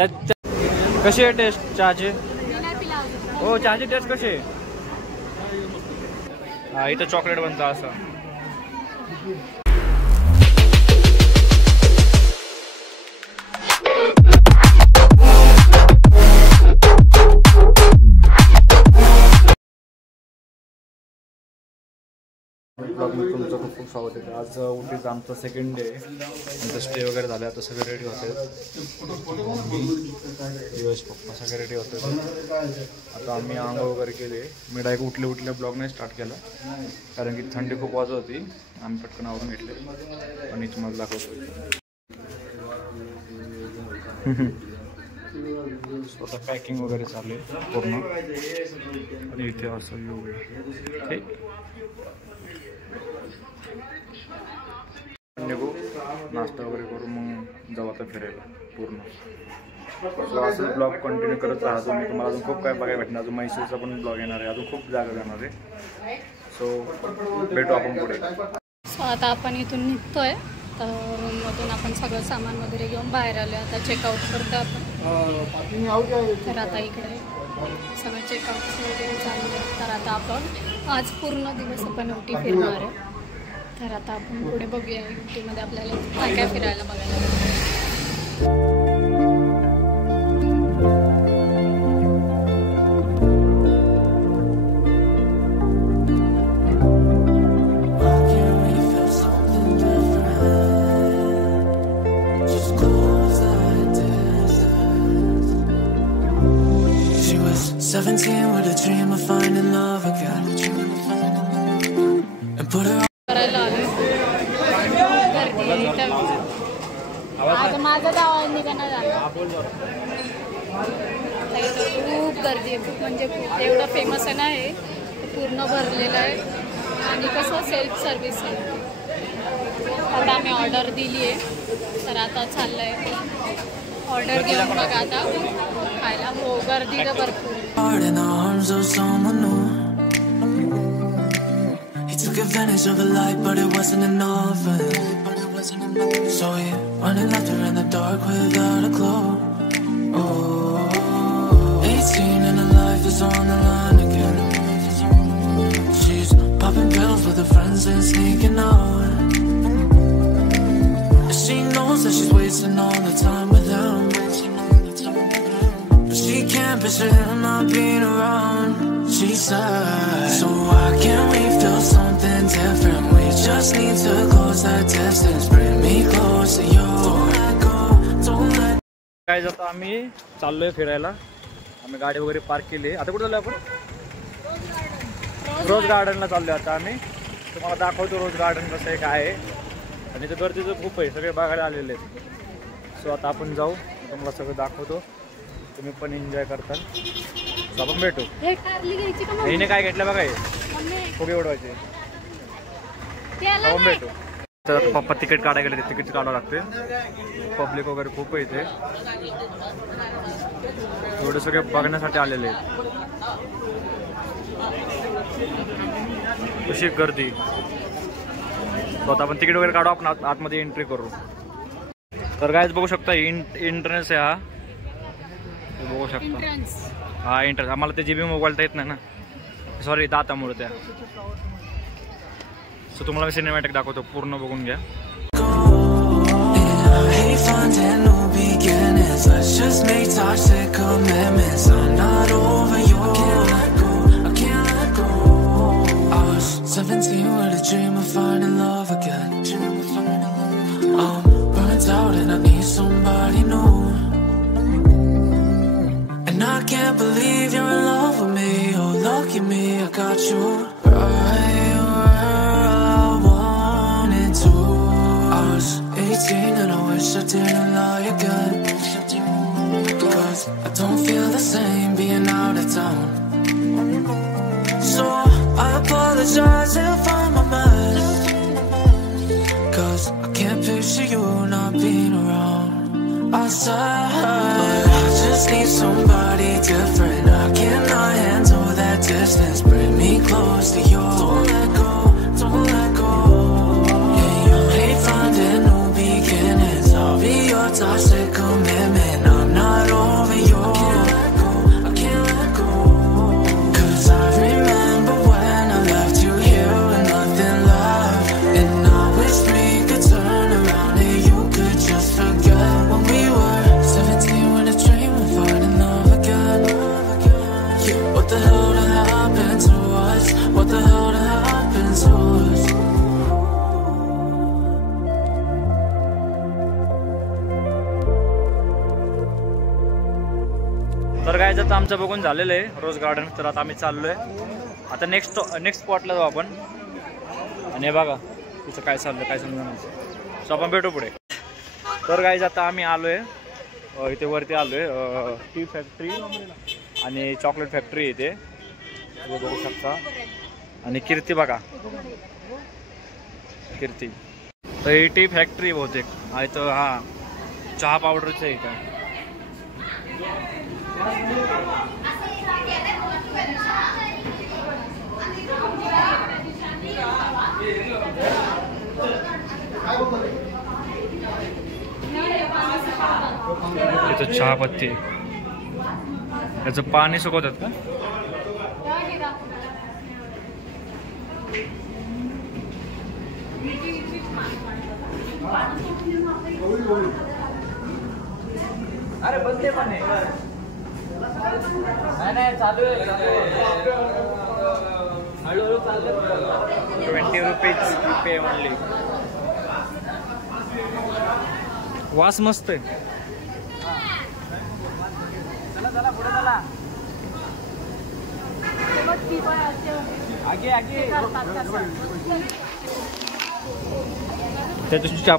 कशी आहे टेस्ट चहाची? हो चहाची टेस्ट कशी आहे? हा इथं चॉकलेट बनतं असं. ब्लॉगमध्ये तुमचं खूप खूप स्वागत आहे. आज उटीचा आमचा सेकंड डे, आमचं स्टे वगैरे झालं. आता सगळे रेडी होते. दिवस पप्पा सगळे रेडी होते. आता आम्ही आंघोळ वगैरे केले. मी डायरेक्ट उठल्या ब्लॉग नाही स्टार्ट केला कारण की थंडी खूप वाजत होती. आम्ही पटकन आवरून घेतले आणि मला दाखवतो. स्वतः पॅकिंग वगैरे चालू आहे पूर्ण आणि इथे असं येऊ ठीक निघू नाश्ता वगैरे करू मग जाऊ आता फिरायला पूर्ण. सो असं ब्लॉग कंटिन्यू करत राहा तुम्ही. तुम्हाला अजून खूप काय बघायला भेटणार. अजून म्हैसूरचा पण ब्लॉग येणार आहे. अजून खूप जागा जाणार आहे. सो भेटू आपण पुढे. सो आता आपण इथून निघतोय. तर रूममधून आपण सगळं सामान वगैरे घेऊन बाहेर आलो. आता चेकआउट करतो आपण. तर आता इकडे सगळं चेकआउट वगैरे चालू आहे. तर आता आपण आज पूर्ण दिवस आपण उटी फिरणार आहे. तर आता आपण पुढे बघूया उटीमध्ये आपल्याला काय काय फिरायला बघायला मिळतं. She was 17 with a dream of finding love again and put her करायला आलो. आज माझा गावा निघाणं झालं. खूप गर्दी आहे. खूप म्हणजे खूप. एवढं फेमस आहे ना हे पूर्ण भरलेलं आहे. आणि कसं सेल्फ सर्विस आहे. आता आम्ही ऑर्डर दिली आहे. तर आता चाललं आहे ऑर्डर घेऊन बघा आता खायला. हो गर्दी तर भरपूर. Took advantage of the light, but it wasn't enough. So he running left her in the dark without a clue. Oh, 18 and her life is on the line again. She's popping pills with her friends and sneaking out. She knows that she's wasting all the time with him, but she can't picture him not being around. She said, so why can't we feel something different? We just need to close that distance. Bring me close to you. Don't let go, don't let go. काय जातो आम्ही चाललोय फिरायला. आम्ही गाडी वगैरे park केली. आता कुठे चाललोय आपण? रोज गार्डनला चाललोय आता आम्ही. तुम्हाला दाखवतो रोज गार्डन कसं आहे काय आहे. आणि इथं गर्दीचं खूप आहे. सगळे बघायला आलेले आहेत. सो आता आपण जाऊ. तुम्हाला सगळं दाखवतो. तुम्ही पण एन्जॉय करताल. सो आपण भेटू. हिने काय घेतलं बघा हे खूप एवढवायचे. आपण भेटू. तर पप्पा तिकीट काढायला गेले. तिकीट काढावं लागते. पब्लिक वगैरे खूप आहे इथे. एवढे सगळे बघण्यासाठी आलेले आहेत. कशी गर्दी. आता आपण तिकीट वगैरे काढू. आपण आतमध्ये एंट्री करू. तर गायच बघू शकता एंट्रन्स आहे हा. बघू शकता हा एंट्रन्स. आम्हाला ते जीबी मोबाईल येत नाही ना. सॉरी दातामुळे त्या. सो तुम्हाला मी सिनेमॅटिक दाखवतो. पूर्ण बघून घ्या. And I can't believe you're in love with me. Oh, lucky me, I got you right where I wanted to. I was 18 and I wish I didn't lie again. Cause I don't feel the same being out of town. So I apologize if I'm a mess. Cause I can't picture you not being around. I said I just need somebody different. I cannot handle that distance. Bring me close to you. Don't let go, don't let go. Yeah, you hate finding new beginnings. I'll be your toxic commitment. I'm not तर guys आता आमचं बघून झालेलं आहे रोज garden. तर आता आम्ही चाललोय आता नेक्स्ट स्पॉटला जाऊ आपण. आणि हे बघा तिचं काय चाललं काय समजून. सो आपण भेटू पुढे. तर गाईज आता आम्ही आलोय इथे वरती आलोय. टी फॅक्टरी आणि चॉकलेट फॅक्टरी इथे बघू शकता. आणि कीर्ती बघा कीर्ती. तर ही टी फॅक्टरी बहुतेक आहे. तर हा चहा पावडरचं आहे इथं. इथं चहा पत्ती याचं पाणी सुकवतात का. अरे बंदे पण आहे. नाही चालू आहे हळूहळू चालू. 20 रुपीज पे ओनली. वास मस्त आहे. चला चला पुढे चला. आगे आगे. त्याच्या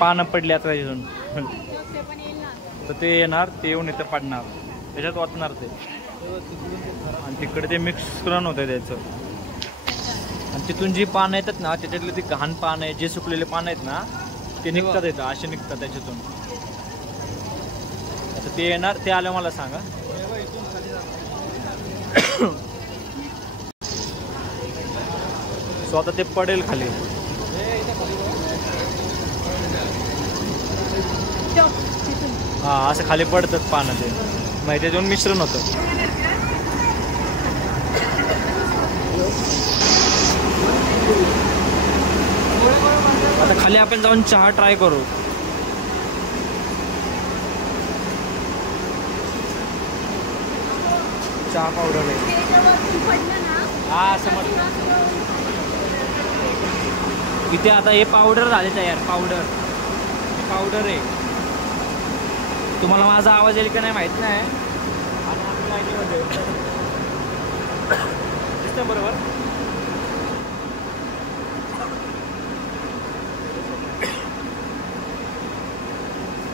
पानं पडली आता त्याच्यातून. तर ते येणार ते येऊन इथं पडणार त्याच्यात वाचणार ते. आणि तिकडे ते मिक्सरण होतं त्याचं. आणि तिथून जी पानं येतात ना त्याच्यातले ते घाण पानं आहे जे सुकलेले पानं आहेत ना ते निघतात येतं असे निघतात त्याच्यातून. आता ते येणार ते आलं मला सांगा. सो आता ते पडेल खाली. हा असं खाली पडतात पानं ते माहिती त्याच्यातून मिश्रण होतं. आता खाली आपण जाऊन चहा ट्राय करू. चहा पावडर आहे हा समज. इथे आता हे पावडर झाले तयार. पावडर आहे. तुम्हाला माझा आवाज येईल का नाही माहित नाही. दिसतं बरोबर.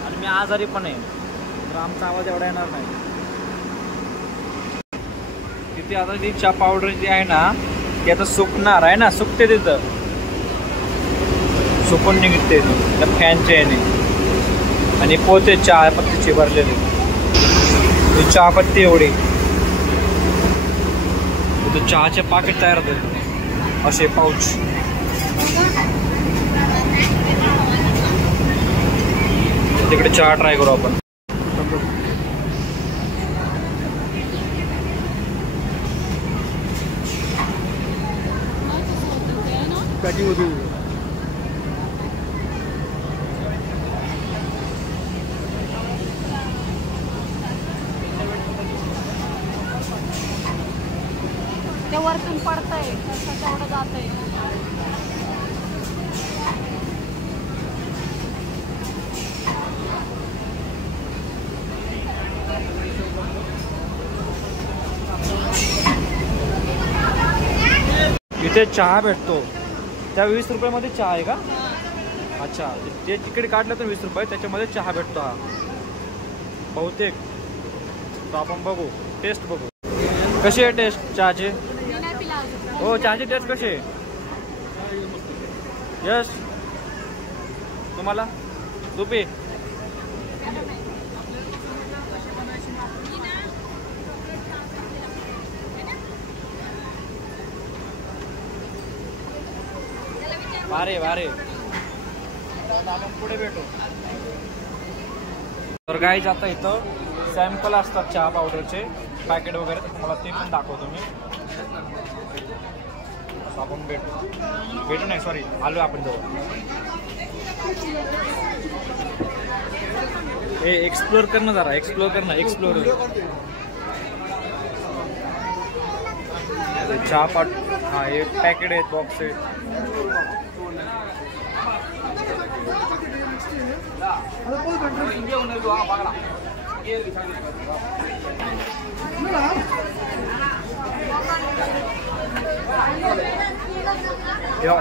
आणि मी आजारी पण आहे तर आमचा आवाज एवढा येणार नाही. तिथे आता ती चहा पावडर जी आहे ना ती आता सुकणार आहे ना. सुकते तिथं सुकून निघते त्या फॅनच्या याने. आणि पोते चहा पत्तीची भरलेली. चहा पत्ती एवढी चहाचे पाकिट तयार होते असे पाऊच. तिकडे चहा ट्राय करू आपण. ते वरतून पडतंय तसं तेवढं जातंय. इथे चहा भेटतो त्या 20 रुपयामध्ये चहा आहे का. अच्छा ते तिकीट काढलं तर 20 रुपये त्याच्यामध्ये चहा भेटतो हा बहुतेक. तर आपण बघू टेस्ट बघू कशी आहे टेस्ट चहाची. हो चहाची टेस्ट कशी आहे. यस तुम्हाला तू पी. भारे आपण पुढे भेटू. तर गाईज आता इथं सॅम्पल असतात चहा पावडरचे पॅकेट वगैरे तर तुम्हाला ते पण दाखवतो मी. आपण भेटू नाही सॉरी आलो आपण जवळ. हे एक्सप्लोर करणं जरा एक्सप्लोर चहा पाट. हा हे पॅकेट आहेत बॉक्स आहेत.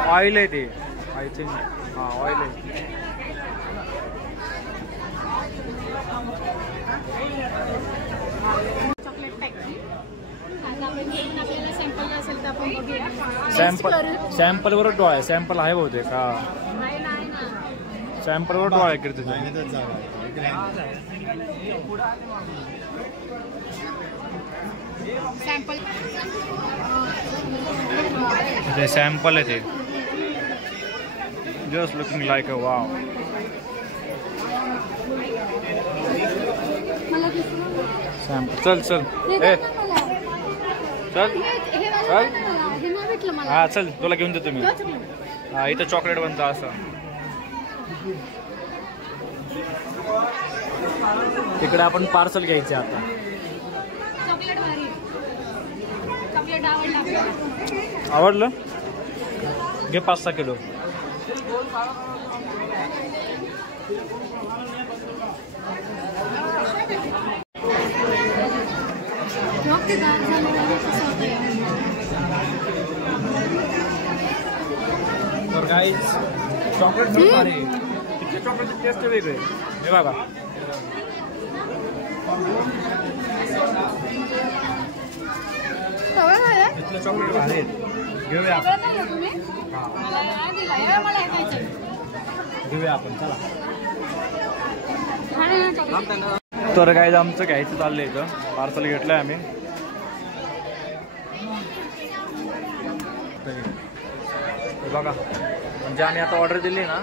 ऑइल आहे ते आय थिंक. हा ऑइल आहे. Chocolate factory. आता आपण घेऊन आपल्याला सॅम्पल असेल तर आपण बघूया. सॅम्पल वर डोळा आहे. सॅम्पल आहे बहुतेक. हा सॅम्पल वर डोळा आहे कीर्ती. ते सॅम्पल आहे ते. Just looking like a wow. Sample. चल चल ए चल चल. हा चल तुला घेऊन देतो मी. हा इथं चॉकलेट बनतं असं. तिकडे आपण पार्सल घ्यायचे आता. आवडलं? घे 5-6 किलो. तर गाईज चॉकलेट मिळणार आहे. तिथे चॉकलेटची टेस्ट वेगळी आहे. हे बघा. इथलं चॉकलेट भारी आहे. घेऊया घेऊया आपण. चला. तर गाईज आमचं घ्यायचं चाललंय. इथं पार्सल घेतलंय आम्ही. बघा म्हणजे आम्ही आता ऑर्डर दिली ना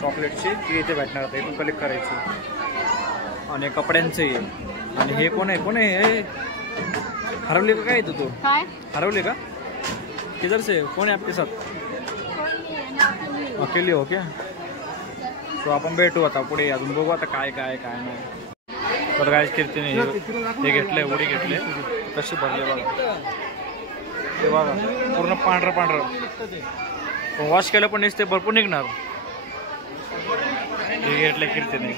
चॉकलेटची ती इथे भेटणार. आता इथून कलेक्ट करायची. आणि कपड्यांचं आहे. आणि हे कोण आहे? कोण आहे? हरवले का? काय येतो तू? हरवले का? किधर से? कोण आहे आपके साथ? अकेली हो क्या? तो आपण भेटू आता पुढे. अजून बघू आता काय काय काय नाही. तर काय कीर्तीने हे घेतलंय. उडी घेतले. कशी भरले बघा. ते बघा पूर्ण पांढरं पांढरं. वॉश केलं पण ते भरपूर निघणार. हे घेतलं कीर्तीने.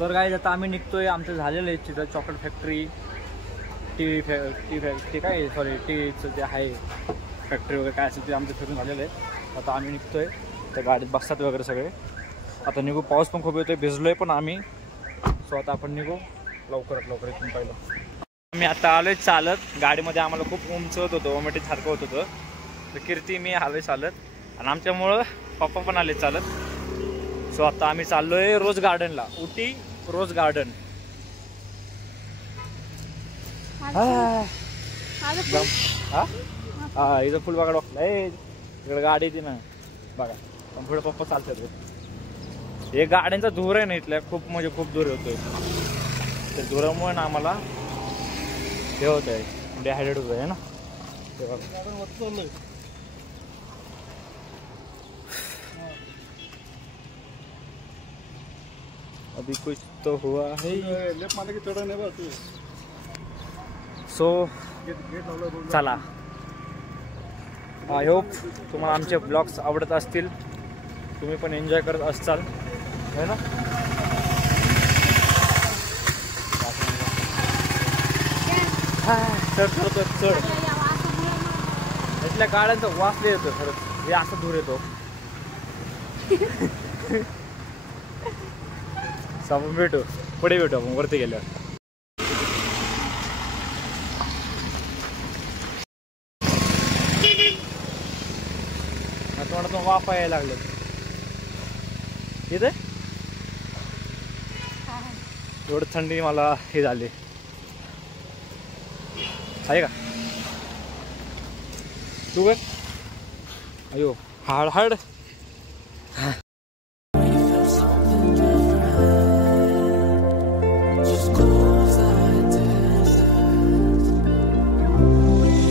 तर काय आता आम्ही निघतोय. आमचं झालेलं आहे तिथं चॉकलेट फॅक्टरी. टी काय सॉरी टीचं जे आहे फॅक्टरी वगैरे काय असेल ते आमचं फिरून झालेलं आहे. आता आम्ही निघतोय. त्या गाडीत बसतात वगैरे सगळे. आता निघू. पाऊस पण खूप येतोय. भिजलोय पण आम्ही. सो आता आपण निघू लवकरात लवकर इथून पहिलं. आम्ही आता आलोय चालत. गाडीमध्ये आम्हाला खूप उंच होत होतं. वॉमिटिंग सारखं होत होतं. तर कीर्ती मी आलोय चालत. आणि आमच्यामुळं पप्पा पण आले चालत. सो आता आम्ही चाललोय रोज गार्डनला. Ooty Rose Garden. हा इथं फुल बघा डॉक्टर. इकडे गाडी येते ना बघा. पण पुढे पप्पा चालतात. हे गाड्यांचा धूर आहे ना इथल्या खूप म्हणजे खूप दूर होतोय. त्या धुरामुळे ना आम्हाला हे होत आहे. डिहायड्रेट होत आहे ना. ते बघा. अभी कुछ तो हुआ है. सो चला. आय होप तुम्हाला आमचे ब्लॉग्स आवडत असतील. तुम्ही पण एन्जॉय करत असाल है ना. चढ चढ चढ. इथल्या गाड्यांचा वास येतो खरंच. हे असं दूर येतो. आपण भेटू पुढे भेटू आपण वरती गेल्यावर. तोंडातून वाफा यायला लागले. इथे एवढं थंडी मला हे झाली आहे का. तू काय अयो हाड हाड.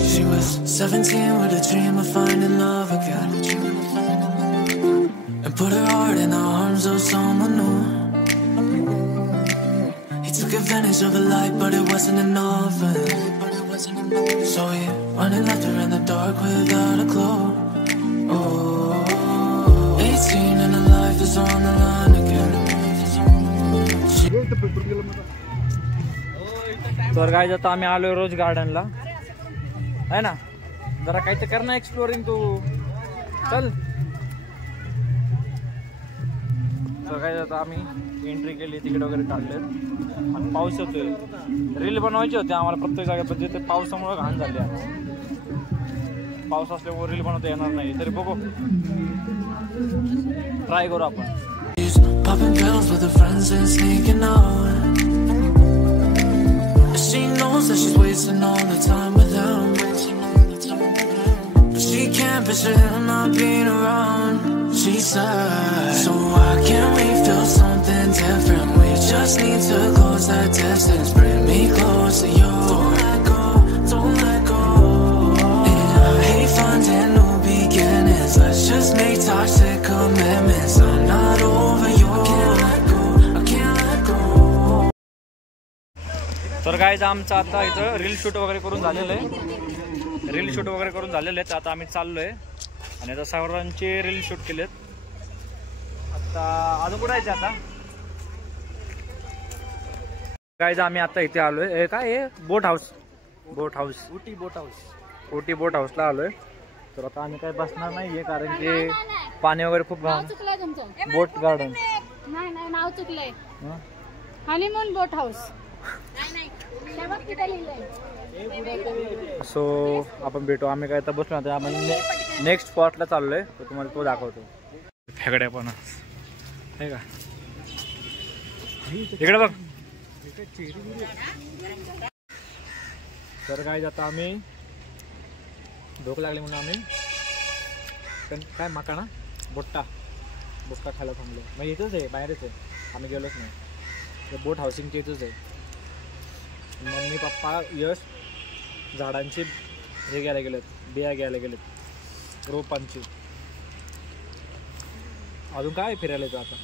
She was 17 with a dream of finding love again, and put her heart in the arms of someone new. He took advantage of her light, but it wasn't enough. So he went and left her in the dark without a clue. Oh, 18 and her life is on the line again. तर काय आता आम्ही आलोय रोज गार्डनला आहे ना, जरा काही तर कर ना एक्सप्लोरिंग तू, चल. तर काय आता आम्ही एंट्री केली, तिकीट वगैरे काढले आणि पाऊस येतोय. रील बनवायची होती आम्हाला प्रत्येक जागेमध्ये, ते पावसामुळे घाण झाली आज. पाऊस असल्यामुळे रील बनवता येणार नाही, तरी बघू ट्राय करू आपण. Popping pills with her friends and sneaking out. She knows that she's wasting all the time with him, but she can't picture him not being around. She said, so why can't we feel something different? We just need to close that distance, bring me close to you. Don't let go, don't let go. And I hate finding new beginnings. Let's just make toxic commitments. I'm not over you. तर काय आमचं आता इथं reel shoot वगैरे करून झालेलं आहे, आता आम्ही चाललोय आणि आता सर्वांचे रील शूट केलेत. आता अजून कुठं यायचं आता काय आम्ही आता इथे आलोय, काय आहे बोट हाऊस उटी बोट हाऊसला आलोय. तर आता आम्ही काय बसणार नाहीये कारण की पाणी वगैरे खूप बोट गार्डन नाही नाव चुकलंय, हनीमून बोट हाऊस. सो आपण भेटू. आम्ही काय तर बसलो आता, आम्ही नेक्स्ट स्पॉटला चाललोय, तर तुम्हाला तो दाखवतो. फेकड्या पण आहे का इकडे बघ. तर काय आता आम्ही भूक लागली म्हणून आम्ही काय माका ना बुट्टा खायला थांबलो. मग इथंच आहे, बाहेरच आहे, आम्ही गेलोच नाही. बोट हाऊसिंगच्या इथंच आहे. मम्मी पप्पा यश झाडांची हे घ्यायला गेलेत, बिया घ्यायला गेलेत, रोपांची. अजून काय फिरायला येतो आता,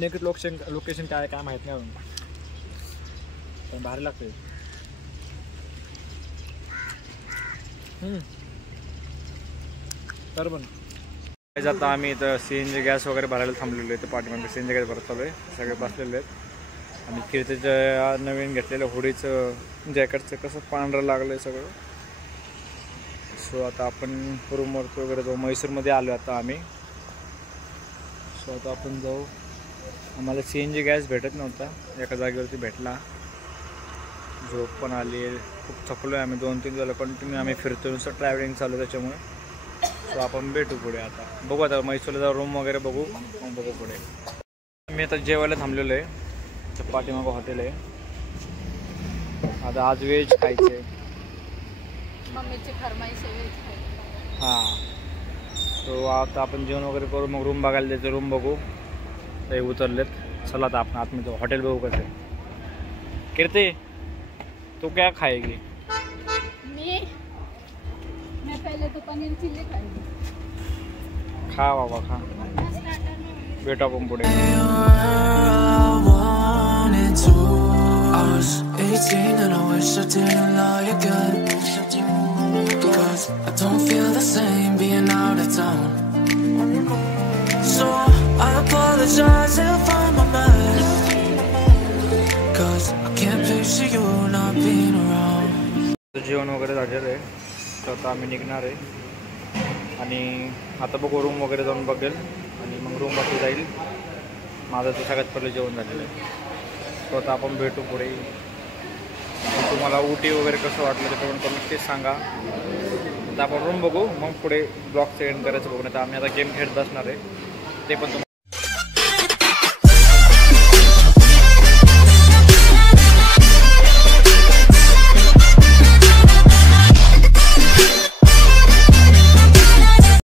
नेक्स्ट लोकेशन काय माहीत नाही अजून, पण भारी लागते. तर पण आता आम्ही इथं CNG गॅस वगैरे भरायला थांबलेलो आहे. तर पाठीमागे CNG गॅस भरत चालू आहे, सगळे बसलेले आहेत. आणि कीर्तीच्या नवीन घेतलेलं होडीचं जॅकेटचं कसं पांढरं लागलं आहे सगळं. सो आता आपण रूमवरती वगैरे जाऊ. मैसूरमध्ये आलो आता आम्ही. सो आता आपण जाऊ. आम्हाला CNG गॅस भेटत नव्हता, एका जागेवरती भेटला. झोप पण आली, खूप थकलो आहे आम्ही. 2-3 दिवस कंटिन्यू आम्ही फिरतो, नुसतं ट्रॅव्हलिंग चालू त्याच्यामुळे. सो आपण भेटू पुढे. आता बघू, आता मैसूरला जाऊ, रूम वगैरे बघू, मग बघू पुढे. मी आता जेवायला थांबलेलो आहे, तर पाठीमागं हॉटेल आहे. आता आज व्हेज खायचं आहे, मम्मीची फरमाईश आहे व्हेज खायचं. हां. सो आता आपण जेवण वगैरे करू, मग रूम बघायला जायचं. रूम बघू, ते उतरलेत. चला आता आपण आतमध्ये जाऊ, हॉटेल बघू कसं आहे. कीर्ती तू क्या खाएगी? मैं पहले तो पनीर चिल्ली खाएगी. खा बाबा खा, भेटू आपण पुढे. 18 and I wish I didn't lie again, because I don't feel the same being out of town. So I apologize if I'm a mess, cause I can't picture you not being around. जेवण वगैरे झालेलं आहे, तर आता आम्ही निघणार आहे. आणि आता बघू, रूम वगैरे जाऊन बघेल आणि मग रूम बाकी जाईल. माझं तर सगळ्यात पहिले जेवण झालेलं आहे. तो आता आपण भेटू पुढे. तुम्हाला उटी वगैरे कसं वाटलं ते कमेंट करून नक्कीच सांगा. आता आपण रूम बघू, मग पुढे ब्लॉगचं एंड करायचं बघू. नाही तर आम्ही आता गेम खेळत बसणार आहे, ते पण